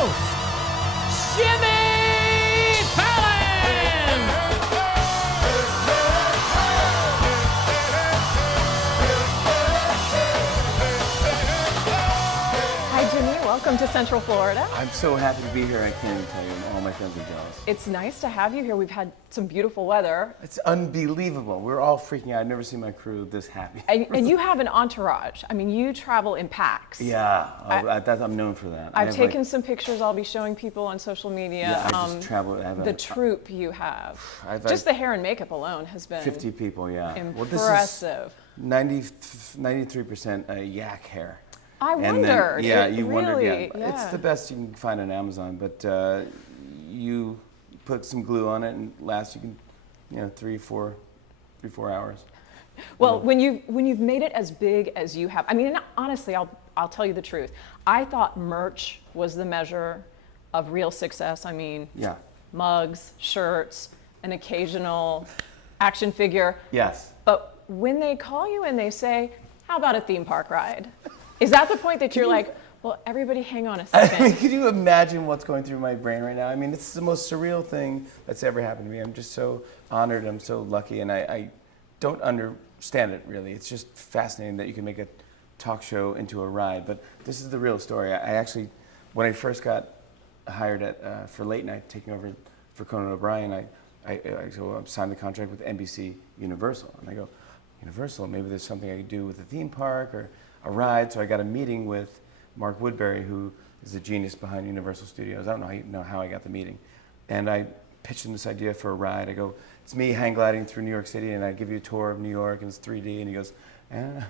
host, Jimmy Fallon! Hi, Jimmy. Welcome to Central Florida. I'm so happy to be here. I can't even tell you. All my friends are jealous. It's nice to have you here. We've had some beautiful weather. It's unbelievable. We're all freaking out. I've never seen my crew this happy. And you have an entourage. I mean, you travel in packs. Yeah, I'm known for that. I've taken some pictures I'll be showing people on social media. Yeah, I just travel. The troupe you have. I've Just the hair and makeup alone has been 50 people, yeah. impressive. Well, this is 93% yak hair. I And then- wondered. yeah, It you wondered. really, Yeah, it's the best you can find on Amazon. But you put some glue on it and lasts. You can, 3-4 hours. Well, when you've made it as big as you have, I mean, and honestly, I'll tell you the truth. I thought merch was the measure of real success. I mean, Yeah. mugs, shirts, an occasional action figure. Yes. But when they call you and they say, "How about a theme park ride?" Is that the point that you're like, "Well, everybody, hang on a I second." mean, can you imagine what's going through my brain right now? I mean, it's the most surreal thing that's ever happened to me. I'm just so honored. I'm so lucky, and I don't understand it really. It's just fascinating that you can make a talk show into a ride. But this is the real story. I actually, when I first got hired for late night, taking over for Conan O'Brien, I signed the contract with NBC Universal, and I go, Universal, maybe there's something I could do with a theme park or a ride. So I got a meeting with Mark Woodbury, who is the genius behind Universal Studios. I don't know how I got the meeting. And I pitched him this idea for a ride. I go, it's me hang gliding through New York City, and I give you a tour of New York, and it's 3D. And he goes, and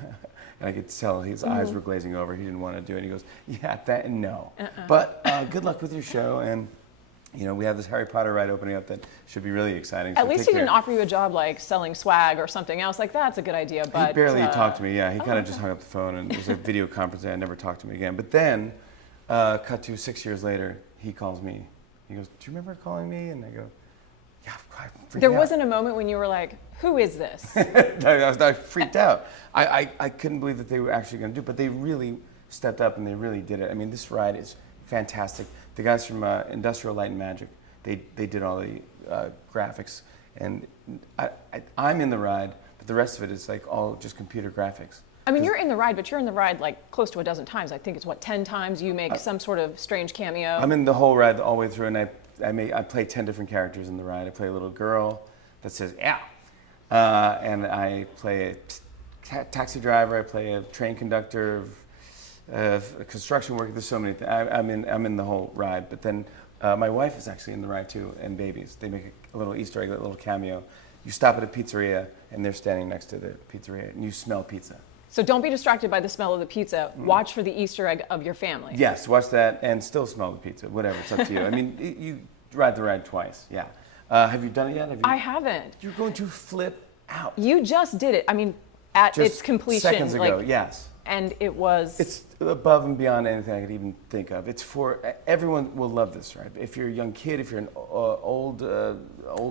I could tell his eyes were glazing over. He didn't want to do it. He goes, yeah, no. But good luck with your show. And we have this Harry Potter ride opening up that should be really exciting. At least he didn't offer you a job like selling swag or something else. Like, that's a good idea, but... He barely talked to me, yeah. He kind of just hung up the phone, and it was a video conference, and I never talked to him again. But then, cut to 6 years later, he calls me. He goes, do you remember calling me? And I go, yeah, I'm freaking out. There wasn't a moment when you were like, who is this? I freaked out. I couldn't believe that they were actually going to do it, but they really stepped up, and they really did it. I mean, this ride is fantastic. The guys from Industrial Light and Magic, they did all the graphics, and I'm in the ride, but the rest of it is like all just computer graphics. I mean, you're in the ride, but you're in the ride like close to a dozen times. I think it's 10 times you make some sort of strange cameo. I'm in the whole ride all the way through, and I play 10 different characters in the ride. I play a little girl that says "yeah," and I play a taxi driver. I play a train conductor. Construction work. There's so many things. I'm in the whole ride. But then my wife is actually in the ride too, and babies. They make a little Easter egg, a little cameo. You stop at a pizzeria, and they're standing next to the pizzeria, and you smell pizza. So don't be distracted by the smell of the pizza. Watch for the Easter egg of your family. Yes, watch that, and still smell the pizza. Whatever, it's up to you. I mean, you ride the ride twice. Yeah. Have you done it yet? I haven't. You're going to flip out. You just did it. I mean, at Just its completion. seconds ago. Yes. And it was... It's above and beyond anything I could even think of. It's for everyone will love this, right? If you're a young kid, if you're an old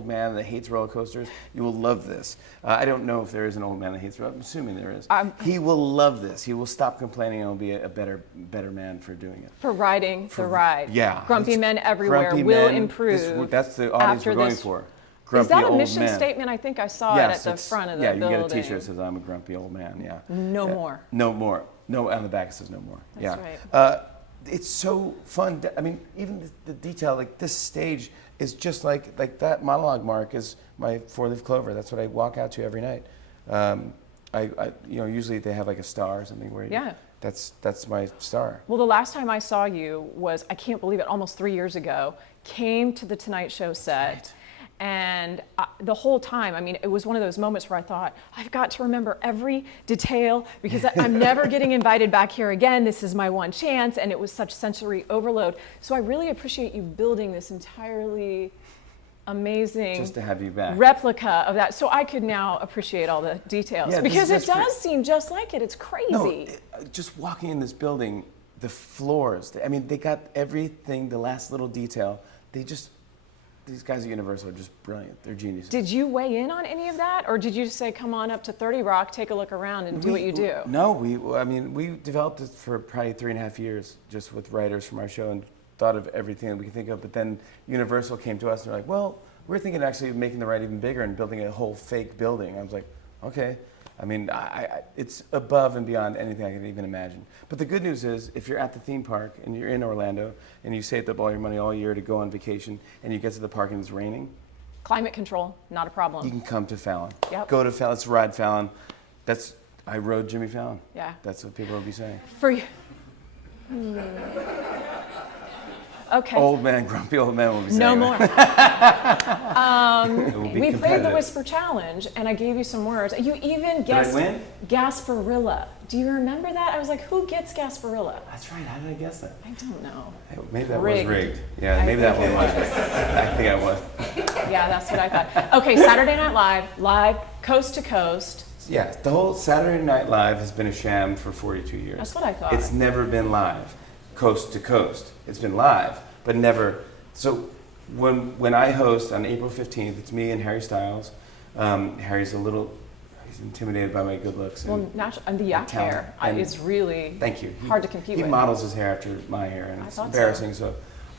man that hates roller coasters, you will love this. I don't know if there is an old man that hates roller coasters. I'm assuming there is. He will love this. He will stop complaining and will be a better man for doing it. For riding the ride. Yeah. Grumpy men everywhere will improve. That's the audience we're going for. Is that a old mission man. statement? I think I saw it at the front of the building. Yeah, you get a T-shirt that says "I'm a grumpy old man." Yeah. No more. No more. No, on the back it says "No more." That's yeah. right. It's so fun. I mean, even the detail, like this stage is just like that monologue mark is my four-leaf clover. That's what I walk out to every night. Usually they have like a star or something where that's my star. Well, the last time I saw you was, I can't believe it, almost 3 years ago. Came to the Tonight Show set. Right. And the whole time, I mean, it was one of those moments where I thought, I've got to remember every detail because I'm never getting invited back here again. This is my one chance. And it was such sensory overload. So I really appreciate you building this entirely amazing just to have you back. Replica of that. So I could now appreciate all the details because it does seem just like it. It's crazy. No, just walking in this building, the floors, I mean, they got everything, the last little detail. These guys at Universal are just brilliant. They're geniuses. Did you weigh in on any of that? Or did you just say, come on up to 30 Rock, take a look around and do what you do? No, we developed it for probably 3.5 years just with writers from our show and thought of everything that we can think of. But then Universal came to us and they're like, well, we're thinking actually of making the ride even bigger and building a whole fake building. I was like, okay. I mean, it's above and beyond anything I could even imagine. But the good news is, if you're at the theme park and you're in Orlando and you saved up all your money all year to go on vacation and you get to the park and it's raining, Climate control, not a problem. you can come to Fallon. Yep. Go to Fallon. Let's ride Fallon. I rode Jimmy Fallon. Yeah. That's what people will be saying. For you. Okay. Grumpy old man will be saying No that. more. We played the Whisper Challenge, and I gave you some words. You even guessed Did I win? Gasparilla. Do you remember that? I was like, who gets Gasparilla? That's right. How did I guess that? I don't know. Maybe that Rigged. was rigged. Yeah, maybe that one was rigged. I think I was. Yeah, that's what I thought. Okay, Saturday Night Live, coast to coast. Yeah, the whole Saturday Night Live has been a sham for 42 years. That's what I thought. It's never been live, coast to coast. It's been live, but never. So when I host on April 15th, it's me and Harry Styles. Harry's he's intimidated by my good looks. Well, and the yak hair is really thank you. hard to compete with. He models his hair after my hair, and it's thought embarrassing. So,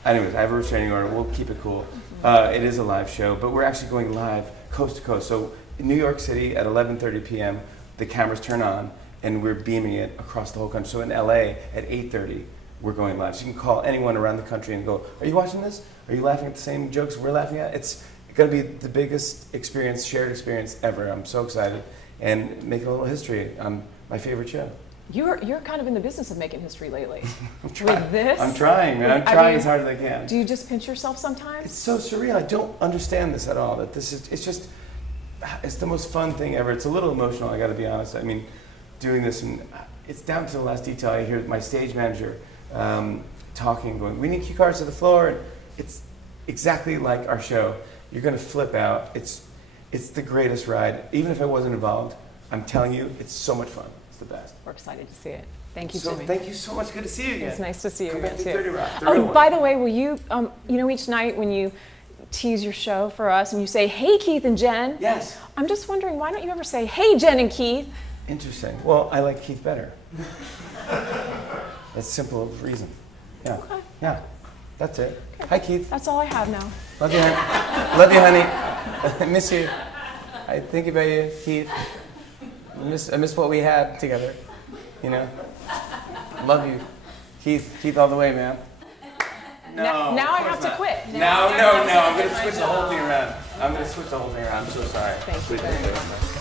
anyways, I have a restraining order. We'll keep it cool. It is a live show, but we're actually going live coast to coast. So in New York City at 11:30 p.m., the cameras turn on, and we're beaming it across the whole country. So in LA at 8:30, we're going live. So you can call anyone around the country and go, are you watching this? Are you laughing at the same jokes we're laughing at? It's going to be the biggest experience, shared experience ever. I'm so excited. And making a little history on my favorite show. You're kind of in the business of making history lately. I'm trying. With this? I'm trying, man. I'm trying as hard as I can. Do you just pinch yourself sometimes? It's so surreal. I don't understand this at all. That it's the most fun thing ever. It's a little emotional, I got to be honest. I mean, doing this, and it's down to the last detail. I hear my stage manager talking, going, we need cue cards to the floor. And it's exactly like our show. You're going to flip out. It's the greatest ride. Even if I wasn't involved, I'm telling you, it's so much fun. It's the best. We're excited to see it. Thank you, Jimmy. Thank you so much. Good to see you again. It's nice to see you Come again, back to too. 30 Rock. Oh, by the way, will you, each night when you tease your show for us and you say, hey, Keith and Jen. Yes. I'm just wondering, why don't you ever say, hey, Jen and Keith? Interesting. Well, I like Keith better. That's simple reason. Yeah. Okay. Yeah. That's it. Okay. Hi, Keith. That's all I have now. Love you, honey. Love you, honey. I miss you. I think about you, Keith. I miss what we had together. You know. Love you, Keith. Keith, all the way, man. No. Now I have to quit. No. I'm going to switch the whole thing around. I'm so sorry. Thank you very much.